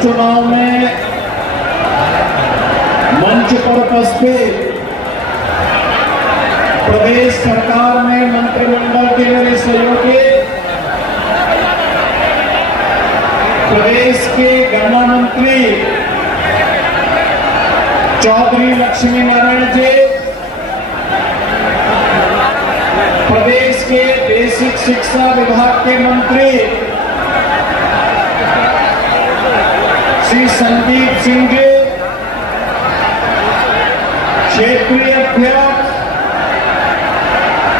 उपचुनाव में मंच पर उपस्थित प्रदेश सरकार में मंत्रिमंडल के मेरे सहयोगी, प्रदेश के गन्ना मंत्री चौधरी लक्ष्मी नारायण जी, प्रदेश के बेसिक शिक्षा विभाग के मंत्री श्री संदीप सिंह जी, क्षेत्रीय अध्यक्ष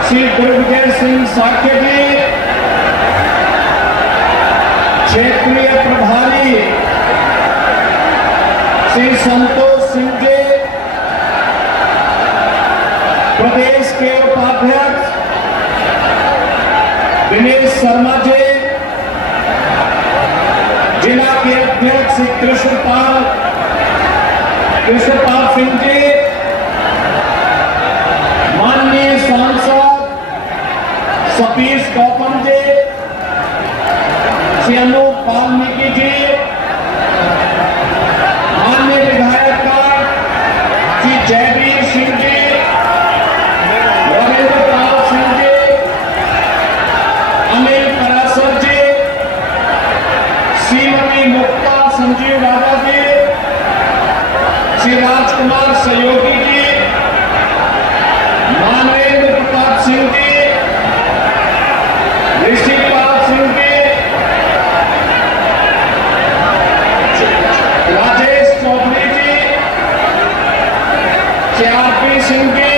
श्री दुर्गेश सिंह साक्य जी, क्षेत्रीय प्रभारी श्री संतोष सिंह जी, प्रदेश के उपाध्यक्ष दिनेश शर्मा जी, जिला के अध्यक्ष कृष्णपाल सिंह जी, माननीय सांसद सतीश गौतम जी, श्री अनूप वाल्मीकि जी, माननीय विधायक श्री जयवीर सिंह जी, रविंद्र पाल सिंह जी, अनिल पराशर जी, श्रीमती मुक्ता संजीव राजा जी, श्री राजकुमार सहयोगी जी, मानवेंद्र प्रताप सिंह जी, ऋषिपाल सिंह जी, राजेश चौधरी जी, CRP सिंह जी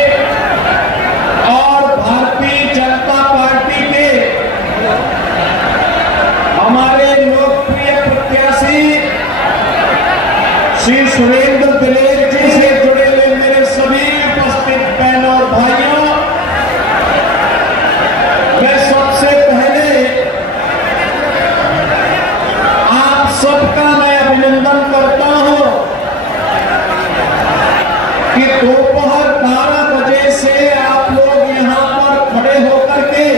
और भारतीय जनता पार्टी के हमारे लोकप्रिय प्रत्याशी श्री सुरेंद्र दिलेर जी से जुड़े हुए मेरे सभी उपस्थित बहनों और भाइयों, मैं सबसे पहले आप सबका मैं अभिनंदन करता हूं कि दोपहर 12 बजे से आप लोग यहां पर खड़े होकर के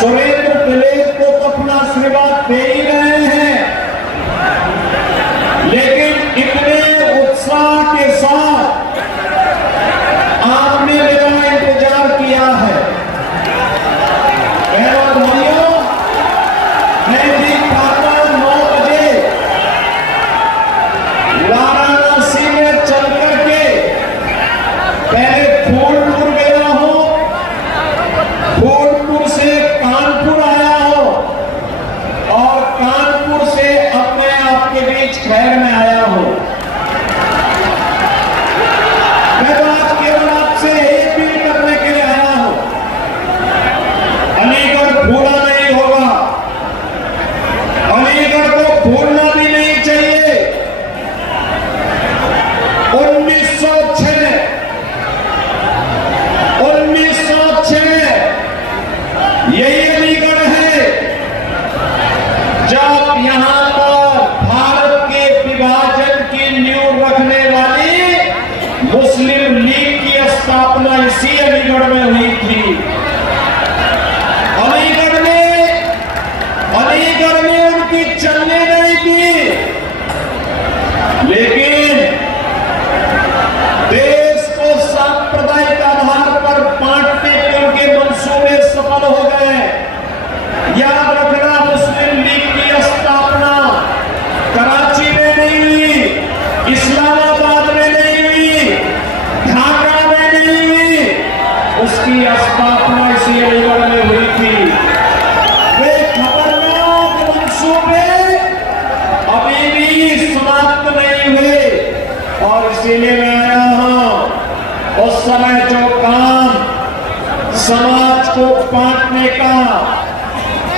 सुरेंद्र दिलेर को तो अपना आशीर्वाद दे ही रहे हैं, लेकिन इतने उत्साह के साथ आपने मेरा इंतजार किया है। बहनों भाइयों, मैं भी प्रातः 9 बजे वाराणसी में चल करके पहले फूलपुर गया हूं, फूलपुर से कानपुर आया हूं और कानपुर से अब मैं आपके बीच खैर में आया हूं। मैं तो आज केवल आपसे एक अपील करने के लिए आया हूं, अलीगढ़ भूला नहीं होगा, अलीगढ़ को भूलना भी नहीं चाहिए। 1906 यही अलीगढ़ है जब यहां पर भारत के विभाजन की नींव रखने वाली मुस्लिम लीग की स्थापना इसी अलीगढ़ में हुई थी। अलीगढ़ में उनकी चलने नहीं थी, लेकिन देश को सांप्रदायिक आधार पर बांटने के उनके मंसूबे सफल हो गए। याद रखना, मुस्लिम लीग की स्थापना कराची में नहीं हुई, इस्लामाबाद में नहीं हुई, ढाका में नहीं हुई, उसकी स्थापना इसी अलीगढ़ में हुई थी। वे खतरनाक मंसूबे अभी भी समाप्त नहीं हुए और इसीलिए मैं आया हूं। उस समय जो काम समाज को बांटने का,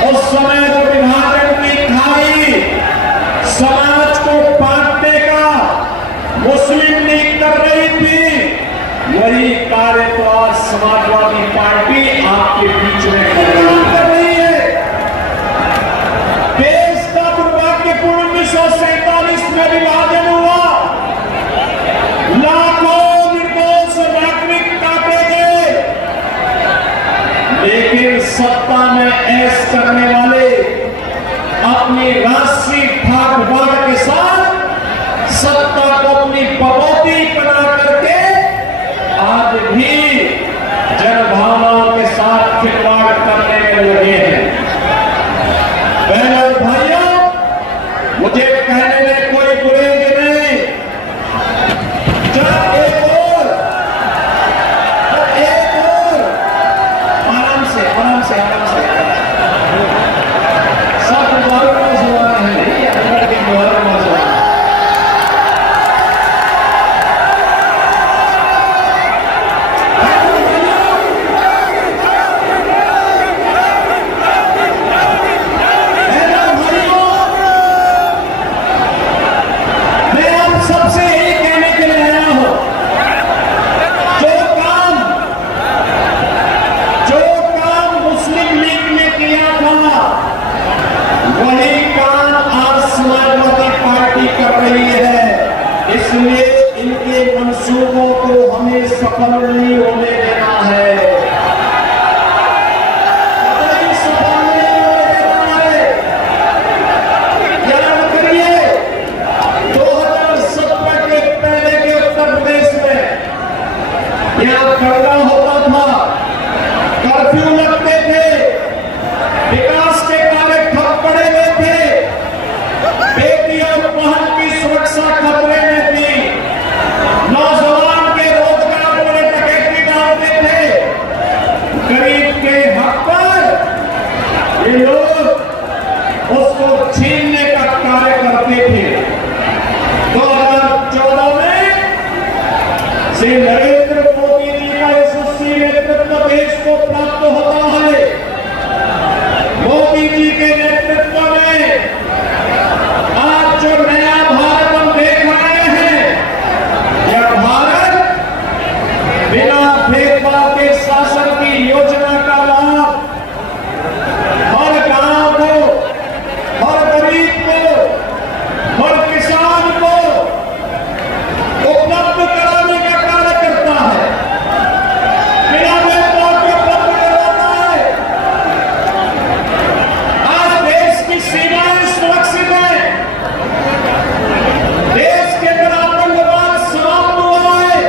उस समय जो विभाजन की खाई समाज को बांटने का मुस्लिम लीग कर रही थी, वही कार्य तो आज समाजवादी पार्टी आपके बीच में कर रही है। देश का दुर्भाग्यपूर्ण 1947 में विभाजन हुआ, लाखों निर्दोष नागरिक काटे गए, लेकिन सत्ता में ऐश करने वाले अपनी राष्ट्र साठगांठ के साथ सत्ता को अपनी पनौती बना करके आज भी जनभावनाओं के साथ खिलवाड़ करने में लगे हैं। बहनों और भाइयों, मुझे कहने में कोई बुरेगी नहीं। जरा एक और आराम से सब मुबारक मौजूद है, अकबर के मुबारक मौजूद है। सबसे यही कहने के लिए आया हूं, जो काम मुस्लिम लीग ने किया था वही काम आज समाजवादी पार्टी कर रही है। इसलिए इनके मंसूबों को हमें सफल नहीं होने देना है, सफल नहीं होने देना है। याद करिए 2017 के पहले के उत्तर प्रदेश में यहां करना होता था, कर्फ्यू लगते थे, विकास के कार्य ठप पड़े हुए थे, बेटी और बहन की सुरक्षा खतरे में थी, नौजवान के रोजगार पर डकैती डालते थे, गरीब के हक पर ये लोग उसको छीनने का कार्य करते थे। 2014 में श्री नरेंद्र मोदी जी का यशस्वी नेतृत्व देश को प्राप्त होता है। मोदी जी के नेतृत्व में आज जो नया भारत हम देख रहे हैं, यह भारत बिना भेदभाव के शासन की योजना का लाभ हर गांव को, हर गरीब को, हर किसान को उपलब्ध कराने का कार्य करता है, बिना भेदभाव के उपलब्ध कराता है। आज देश की सीमाएं सुरक्षित है, देश के अंदर आतंकवाद समाप्त हुआ है,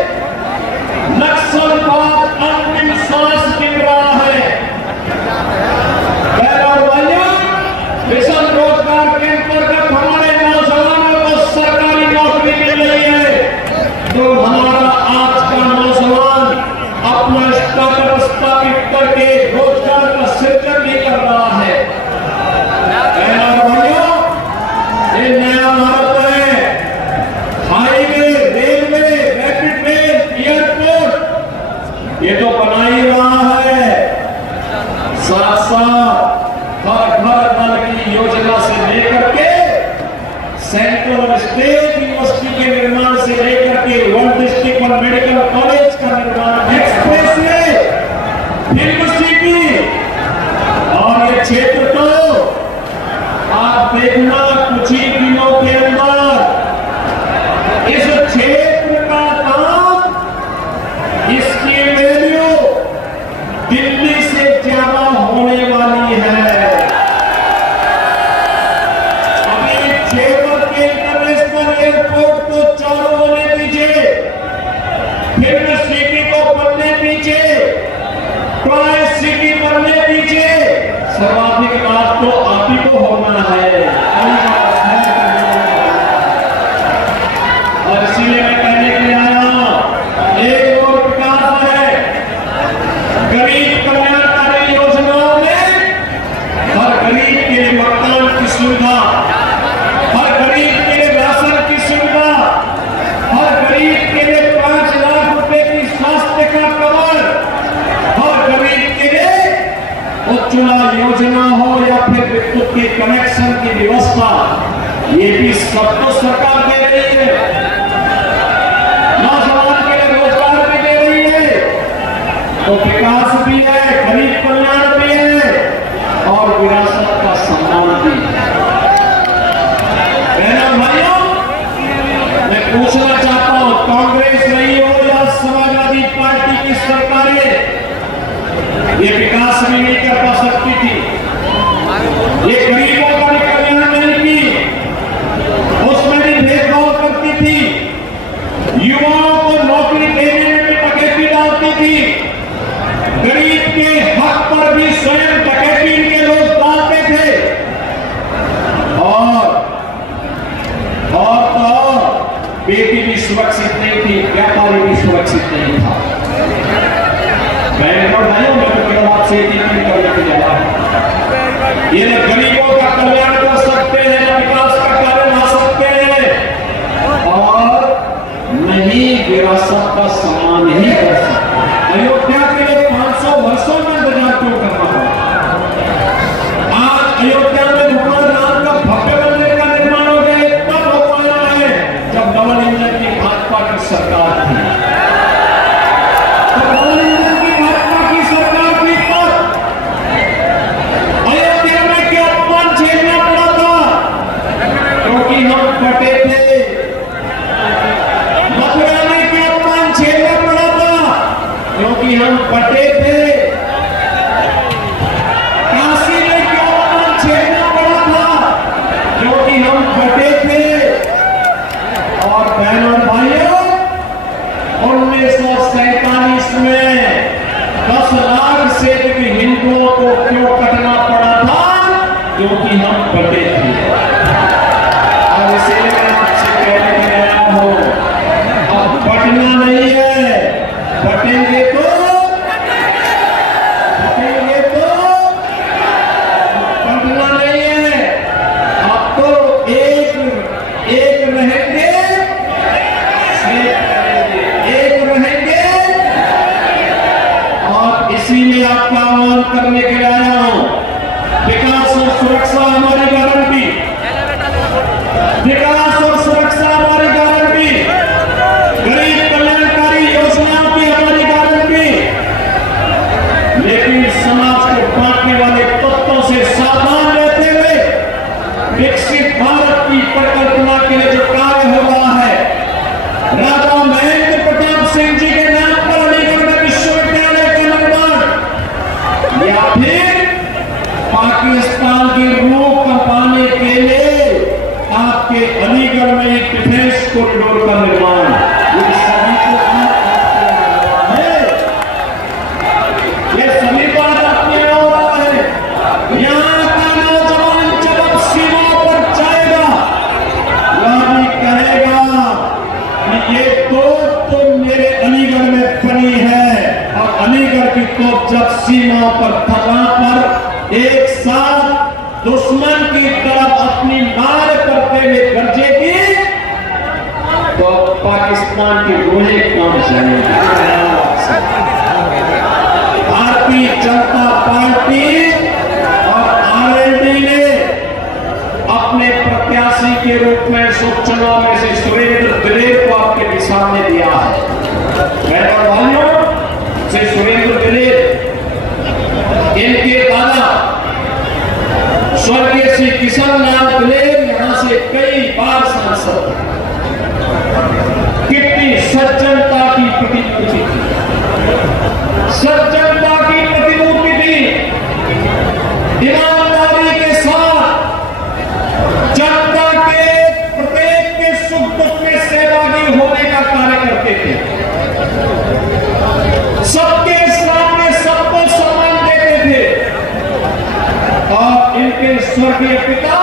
नक्सलवाद अंतिम सांस गिन रहा है। बहनों भाइयों, मिशन रोजगार के अंतर्गत हमारे नौजवानों को सरकारी नौकरी मिल रही है, तो हमारा आज का नौजवान अपना स्टार्टअप स्थापित करके रोजगार का सृजन भी कर रहा है। बहनों भाइयों, ये नया भारत है, highway, railway, rapid rail, airport ये तो बना ही रहा है। साथ साथ हर घर नल की योजना से लेकर के सेंट्रल और स्टेट यूनिवर्सिटी के निर्माण से लेकर के वन डिस्ट्रिक्ट और मेडिकल कॉलेज का निर्माण, एक्सप्रेसवे, फिल्म सिटी, और ये क्षेत्र तो आप देखना कुछ ही दिनों के अंदर इस क्षेत्र का दाम, इसकी वैल्यू दिल्ली से ज्यादा होने वाली है। अभी जेवर के इंटरनेशनल एयरपोर्ट को चालू होने दीजिए, फिल्म सिटी को बनने दीजिए, टॉय सिटी बनने दीजिए, सर्वाधिक लाभ तो आप ही को होना है। और इसीलिए मैं कहने के लिए आया हूं, एक और विकास है, गरीब कल्याणकारी योजनाओं में हर गरीब के लिए मकान की सुविधा, हर गरीब के लिए राशन की सुविधा, हर गरीब के लिए 5 लाख रुपए की स्वास्थ्य का कवर, हर गरीब के लिए उज्ज्वला योजना हो या फिर विद्युत के कनेक्शन की व्यवस्था, ये भी सबको सरकार दे रही है। नौजवान के लिए रोजगार भी दे रही है, तो विकास भी है, गरीब कल्याण भी है और विरासत का सम्मान भी। बहनों भाइयों, मैं पूछना चाहता हूं, कांग्रेस रही हो या समाजवादी पार्टी की सरकारें, ये विकास भी नहीं कर पा सकती थी, ये गरीबों का भी कल्याण नहीं की, युवाओं को नौकरी देने में भी डकैती डालती थी। गरीब के हक पर भी स्वयं डकैती इनके लोग डालते थे। और तो बेटी भी सुरक्षित नहीं थी, व्यापारी भी सुरक्षित नहीं था। बहनों और भाइयों, मैं तो केवल आपसे एक ही करने के लिए आया हूं। ये न गरीबों का कल्याण कर सकते हैं, न विकास का कार्य ला सकते हैं, और नहीं विरासत का सम्मान ही कर सकते। अयोध्या के लिए 500 वर्षों में इंतजार क्यों करना पड़ा? आज अयोध्या में भगवान राम का भव्य मंदिर का निर्माण हो गया, तब हो पाया है जब डबल इंजन की भाजपा की सरकार थी। हम बटे थे। काशी में क्यों अपमान झेलना पड़ा था? क्योंकि हम बटे थे। और बहनों भाइयों, 1947 में 10 लाख से अधिक हिंदुओं को क्यों कटना पड़ा था? क्योंकि हम बटे थे। और इसे मैं आपसे कहने के लिए आया हूं, अब बटना नहीं है, बटेंगे तो बटना नहीं है। अब तो एक रहेंगे, एक रहेंगे। और इसीलिए आपका आह्वान करने के लिए आया हूं। विकास और सुरक्षा हमारी गारंटी, विकास और सुरक्षा हमारी गारंटी, गरीब कल्याणकारी योजनाओं की हमारी गारंटी। लेकिन समाज को बांटने वाले तत्वों से सावधान रहते हुए विकसित भारत की परिकल्पना के लिए जो कार्य हो रहा है, राजा महेंद्र प्रताप सिंह जी के नाम पर अलीगढ़ में विश्वविद्यालय का निर्माण, या फिर पाकिस्तान की रूह कंपाने के लिए आपके अलीगढ़ में एक डिफेंस कॉरिडोर का निर्माण, ये सभी को है, ये सभी को आज अपने हो रहा है। यहां का नौजवान जब अब सीमा पर जाएगा, वह भी कहेगा कि ये तोप तो मेरे अलीगढ़ में बनी है। और अलीगढ़ की तोप जब सीमा पर थका पर एक साथ दुश्मन की तरफ अपनी मार करते हुए गरजेगी, तो पाकिस्तान की रूहें काम जाएंगी। भारतीय जनता पार्टी और आरएलडी ने अपने प्रत्याशी के रूप में इस उपचुनाव में से सुरेंद्र दिलेर को आपके सामने दिया है। बहनों भाइयों, से सुरेंद्र दिलेर, इनके दादा स्वर्गीय श्री किशन लाल दिलेर यहां से कई बार सांसद, कितनी सज्जनता की प्रतिमूर्ति थी, सज्जनता की प्रतिमूर्ति थी। ईमानदारी के साथ जनता के प्रत्येक के सुख दुख में सहभागी होने का कार्य करते थे। सबके सामने सबको सम्मान देते थे। और इनके स्वर्गीय पिता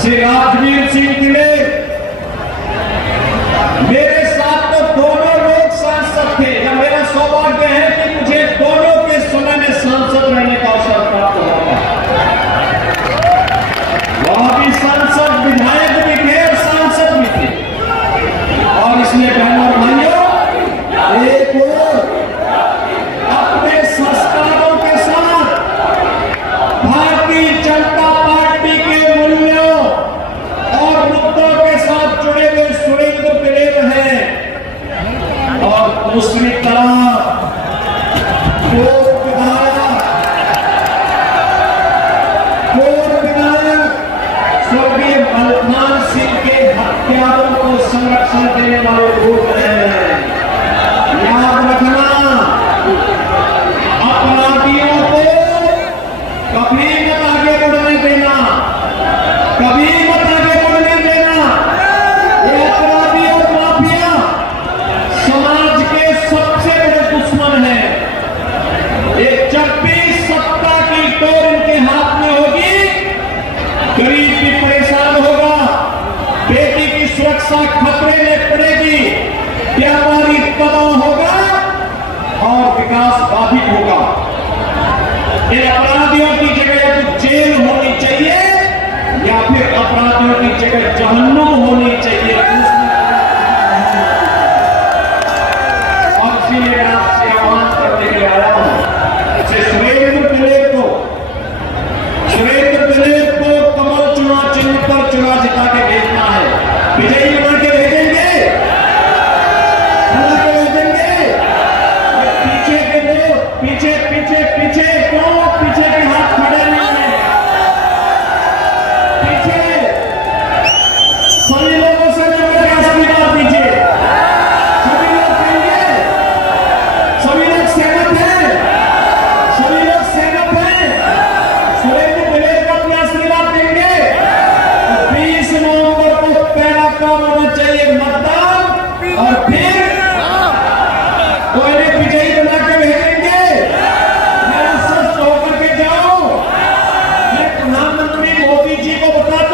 श्री राजवीर सिंह दिलेर, मेरे साथ तो दोनों लोग सांसद थे। या मेरा सौभाग्य है कि मुझे दोनों के समय में सांसद रहने का अवसर प्राप्त हुआ। वह भी सांसद, विधायक भी थे और सांसद भी थे। और इसलिए बहनों और भाइयों, एक और अपने संस्कारों के साथ भारतीय जनता पार्टी के मूल्यों और मुद्दों के साथ जुड़े हुए सुरेंद्र दिलेर हैं। और दूसरी तरफ पूर्व विधायक स्वर्गीय मलखान सिंह के हत्यारों को संरक्षण देने वाले लोग हैं। याद रखना, अपराधियों को कभी मत आगे बढ़ने देना, कभी मत आगे बढ़ने देना। ये अपराधी और माफिया विकास बाधित होगा। इन अपराधियों की जगह तो जेल होनी चाहिए या फिर अपराधियों की जगह जहन्नुम होनी चाहिए। और इसीलिए मैं आपसे आह्वान करने के लिए आया हूं, सुरेंद्र दिलीप को कमल चुनाव चिन्ह पर चुनाव जिता के भेजना है। विजयी बना के भेजेंगे, बना के भेजेंगे। पीछे के लोग पीछे पीछे पीछे क्यों पीछे के हाथ खड़े नहीं हैं? पीछे सभी लोगों से मेरे आशीर्वाद दीजिए। सभी लोग कहेंगे, सभी लोग सहमत हैं, सभी लोग सहमत हैं। सुरेंद्र दिलीप को अपना आशीर्वाद देंगे। 20 नवंबर को पहला काम होना चाहिए मतदान, और फिर तो इन्हें विजयी बना के भेजेंगे। मैं स्वस्थ होकर के जाऊं, मैं प्रधानमंत्री मोदी जी को बताता